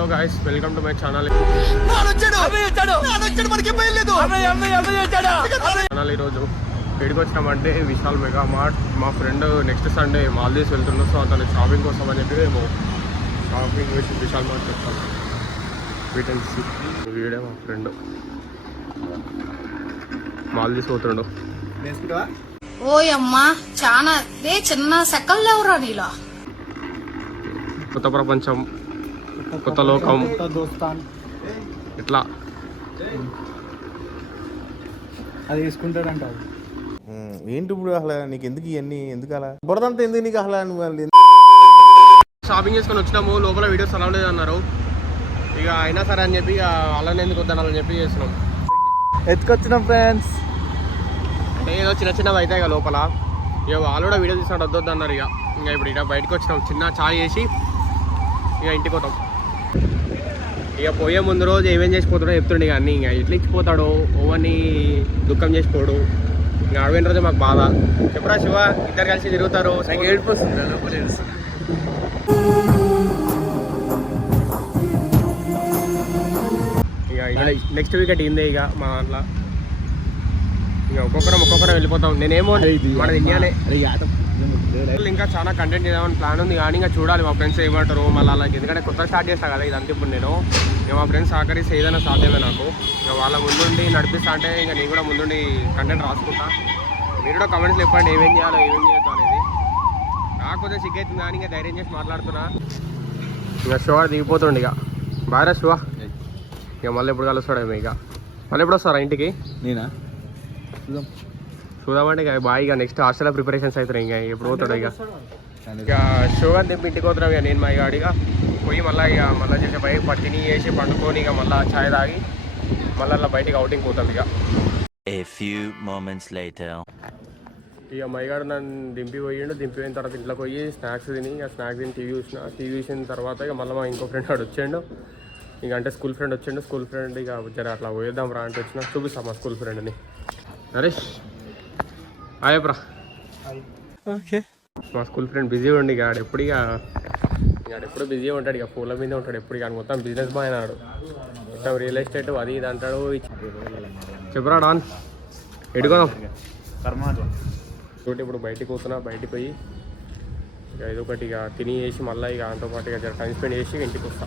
Hello guys, welcome to my channel. ఈరోజు ఎక్కడికి వచ్చినామంటే Vishal mega mart. మా ఫ్రెండ్ నెక్స్ట్ సండే మాల్దీవ్స్ వెళ్తున్నాం. సో అతను షాపింగ్ కోసం అని చెప్పి మేము షాపింగ్ వేసి విశాల్ మార్ట్ చెప్తాం. వీటెన్సీ వీడే మా ఫ్రెండ్ మాల్దీవ్స్ పోతుండు. ఓయమ్మా చాలా చిన్న సెకల్ లేవురా నీలా. కొత్త ప్రపంచం, కొత్త లోకం ఇట్లా అది వేసుకుంటాడంట. ఏంటి ఇప్పుడు అసలు నీకు ఎందుకు ఇవన్నీ, ఎందుకు అలా బురదంతా ఎందుకు నీకు అసలు? షాపింగ్ చేసుకొని వచ్చినాము. లోపల వీడియోస్ అలా లేదు అన్నారు. ఇక అయినా సరే అని చెప్పి ఇక అలానే ఎందుకు వద్దనాలని చెప్పి చేస్తున్నాం. ఎత్తుకొచ్చినాం ఫ్రెండ్స్. అంటే ఏదో చిన్న చిన్నవి అయితే ఇక లోపల ఇక వాళ్ళు కూడా వీడియో తీసినట్టు వద్దొద్దు అన్నారు. ఇంకా ఇప్పుడు ఇక బయటకు వచ్చినాం. చిన్న చాయ్ చేసి ఇక ఇంటికి పోతాం. ఇక పోయే ముందు రోజు ఏమేం చేసిపోతాడో చెప్తుండే. ఇక అన్నీ ఇంకా ఇట్లా ఇచ్చిపోతాడు, ఓవన్నీ దుఃఖం చేసిపోడు. ఇంకా అడవిన రోజు మాకు బాధ. చెప్పరా శివ, ఇద్దరు కలిసి తిరుగుతారు. ఏడిపోతుంది లోపల. ఇక నెక్స్ట్ వీకెట్ ఇందే ఇక మా దాంట్లో. ఇక ఒక్కొక్కరం వెళ్ళిపోతాం. నేనేమో మన ఇండియానే. ఇంకా చాలా కంటెంట్ చేద్దామని ప్లాన్ ఉంది, కానీ ఇంకా చూడాలి మా ఫ్రెండ్స్ ఏమంటారు మళ్ళీ అలాగే. ఎందుకంటే కొత్త స్టార్ట్ చేస్తా కదా ఇదంతా. ఇప్పుడు నేను ఇక మా ఫ్రెండ్స్ సహకరిస్తే ఏదైనా సాధ్యమే నాకు. ఇక వాళ్ళ ముందుండి నడిపిస్తా అంటే ఇంకా నేను కూడా ముందుండి కంటెంట్ రాసుకుంటా. మీరు కూడా కమెంట్స్ చెప్పండి ఏమేం చేయాలో ఏమేం చేయొద్దు అనేది. కాకపోతే సిగ్గైతుంది కానీ ఇంకా ధైర్యం చేసి మాట్లాడుతున్నా. ఇక శివ దిగిపోతుండే. ఇక బాగా శివ ఇక మళ్ళీ ఎప్పుడు కలుస్తాడేమో. ఇక మళ్ళీ ఎప్పుడు వస్తారా ఇంటికి? నేనా చూద్దామంటే ఇక బాగా. ఇక నెక్స్ట్ హాస్టల్ ప్రిపరేషన్స్ అవుతాయి. ఇంకా ఎప్పుడు పోతాడు ఇక షుగర్ దింపి ఇంటికి పోతున్నాం. ఇక నేను మా గాడిగా పోయి మళ్ళీ చేసే బయట పట్టిని వేసి పండుకొని ఇక మళ్ళీ ఛాయ్ తాగి మళ్ళీ అలా బయటికి అవుటింగ్ పోతాం. ఇక మైగాడు నన్ను దింపి పోయిండు. దింపిపోయిన తర్వాత ఇంట్లోకి పోయి స్నాక్స్ తిని ఇక స్నాక్స్ తిని టీవీ చూసిన తర్వాత ఇక మళ్ళీ మా ఇంకో ఫ్రెండ్ వాడు వచ్చాడు. ఇక అంటే స్కూల్ ఫ్రెండ్ వచ్చిండు. స్కూల్ ఫ్రెండ్ ఇక జర అట్లా పోయేద్దాం రా అంటే వచ్చిన. చూపిస్తాం మా స్కూల్ ఫ్రెండ్ని. నరేష్ ఆయప్రా. ఓకే, మా స్కూల్ ఫ్రెండ్ బిజీ ఉండి ఇక ఆడెప్పుడు బిజీగా ఉంటాడు. ఇక ఫోన్ల మీద ఉంటాడు ఎప్పుడు. ఇక మొత్తం బిజినెస్ బాయ్ అన్నాడు. మొత్తం రియల్ ఎస్టేట్ అది ఇది అంటాడు. చెప్పరా డాన్ ఎడుకోదాం చూడండి. ఇప్పుడు బయటికి పోతున్నా. బయటికి పోయి ఇక ఏదో ఒకటి ఇక తిని వేసి మళ్ళీ ఇక దాంతో పాటు ఇక జర టైం స్పెండ్ చేసి ఇంటికి వస్తా.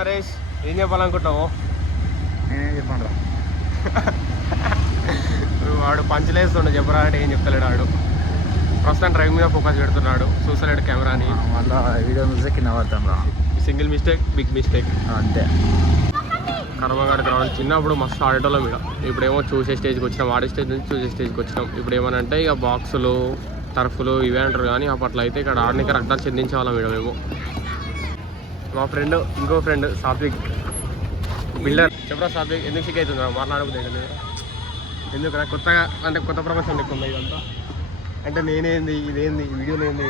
నరేష్ ఏం చెప్పాలనుకుంటావు? నేనేం చెప్పండి రా. వాడు పంచలేస్తుండే. చెప్పరా అంటే ఏం చెప్తలేడు వాడు. ప్రస్తుతం డ్రైవ్ మీద ఫోకస్ పెడుతున్నాడు, చూసలేడు కెమెరాని. మళ్ళీ వీడియో చూస్తే కింద పడతాం రా. సింగిల్ మిస్టేక్, బిగ్ మిస్టేక్ అంతే. కర్మగాడి గ్రౌండ్ చిన్నప్పుడు మస్తు ఆడేటోళ్ళం. ఇక ఇప్పుడేమో చూసే స్టేజ్కి వచ్చినాం. ఆడే స్టేజ్ నుంచి చూసే స్టేజ్కి వచ్చినాం. ఇప్పుడు ఏమనంటే ఇక బాక్సులు, టర్ఫ్లు ఇవే అంటారు. కానీ అప్పట్లో అయితే ఇక్కడ ఆడడానికి రక్తాలు చెందించేవాళ్ళం. ఇక్కడ మేము మా ఫ్రెండ్ ఇంకో ఫ్రెండ్ సాత్విక్ బిల్డర్. చెప్పరా సాత్విక్, ఎందుకు సిక్ అవుతుందా మాట్లాడకపోతే? ఎందుకు కొత్తగా అంటే కొత్త ప్రపంచం ఎక్కువ ఇదంతా. అంటే నేనేంది ఇదేంది వీడియోలో ఏంది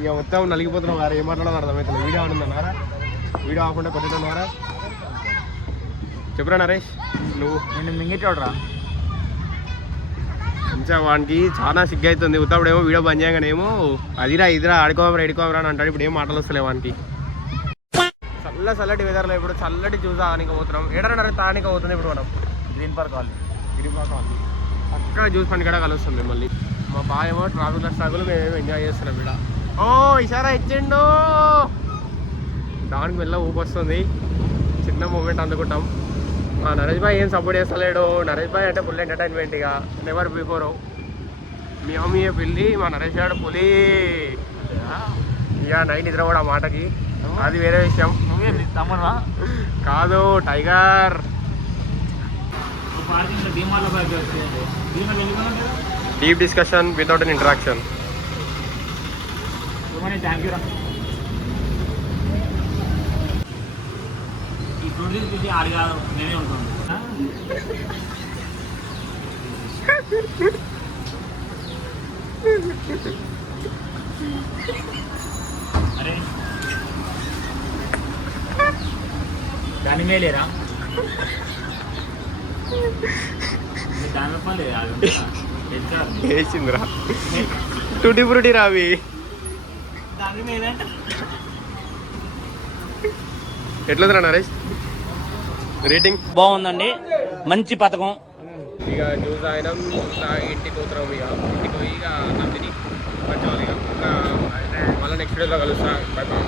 ఇక మొత్తం నలిగిపోతున్నాం. వారు ఏం మాట్లాడాలో అర్థమవుతుంది. వీడియో ఆడుతున్నారా? వీడియో ఆకుండా కొట్టుతున్నారా? చెప్పరా నరేష్, నువ్వు నేను మింగేటోడరా. మంచిగా వానికి చాలా సిగ్గు అవుతుంది. ఉత్తప్పుడేమో వీడియో బంద్ చేయగానేమో అదిరా ఇదిరా ఆడుకోమరా ఎడుకోమరా అని అంటాడు. ఇప్పుడు ఏం మాటలు వస్తలేవు వానికి. చల్లటి వెదర్లో ఇప్పుడు చల్లటి జ్యూస్ తాగడానికి పోతున్నాం. ఏడరా తాగడానికి అవుతుంది ఇప్పుడు మనం. గ్రీన్ పార్క్ కావాలి. అక్కడ జ్యూస్ పండి కూడా కలుస్తుంది మళ్ళీ. మా బాగా ఏమో ట్రాఫిక్ సాగులు మేమేమో ఎంజాయ్ చేస్తున్నాం ఇక్కడ. ఓ ఇషారా ఇచ్చిండు. దానికి వెళ్ళ ఊపి వస్తుంది. చిన్న మూమెంట్ అందుకుంటాం. మా నరేష్ భాయ్ ఏం సపోర్ట్ చేస్తలేడు. నరేష్ భాయ్ అంటే ఫుల్ ఎంటర్టైన్మెంట్. ఇక నెవర్ బిఫోర్ మీ అమ్మయ్య పిల్లి, మా నరేష్ గారు పులి. ఇక నైట్ నిద్ర కూడా ఆ మాటకి, అది వేరే విషయం. కాదు టైగర్. డీప్ డిస్కషన్ వితౌట్ అన్ ఇంటరాక్షన్. దాని మేలేరా వేసిందిరా టూటీ ఫ్రూటీ రావి. ఎట్లా నరేష్ రేటింగ్? బాగుందండి, మంచి పథకం. ఇక జ్యూస్ ఆయన ఇంటికి పోతున్నాం. ఇక ఇంటికి పోయి ఇక నందిని పంచాలి. ఇక మళ్ళీ నెక్స్ట్ డేలో కలుస్తా. Bye bye.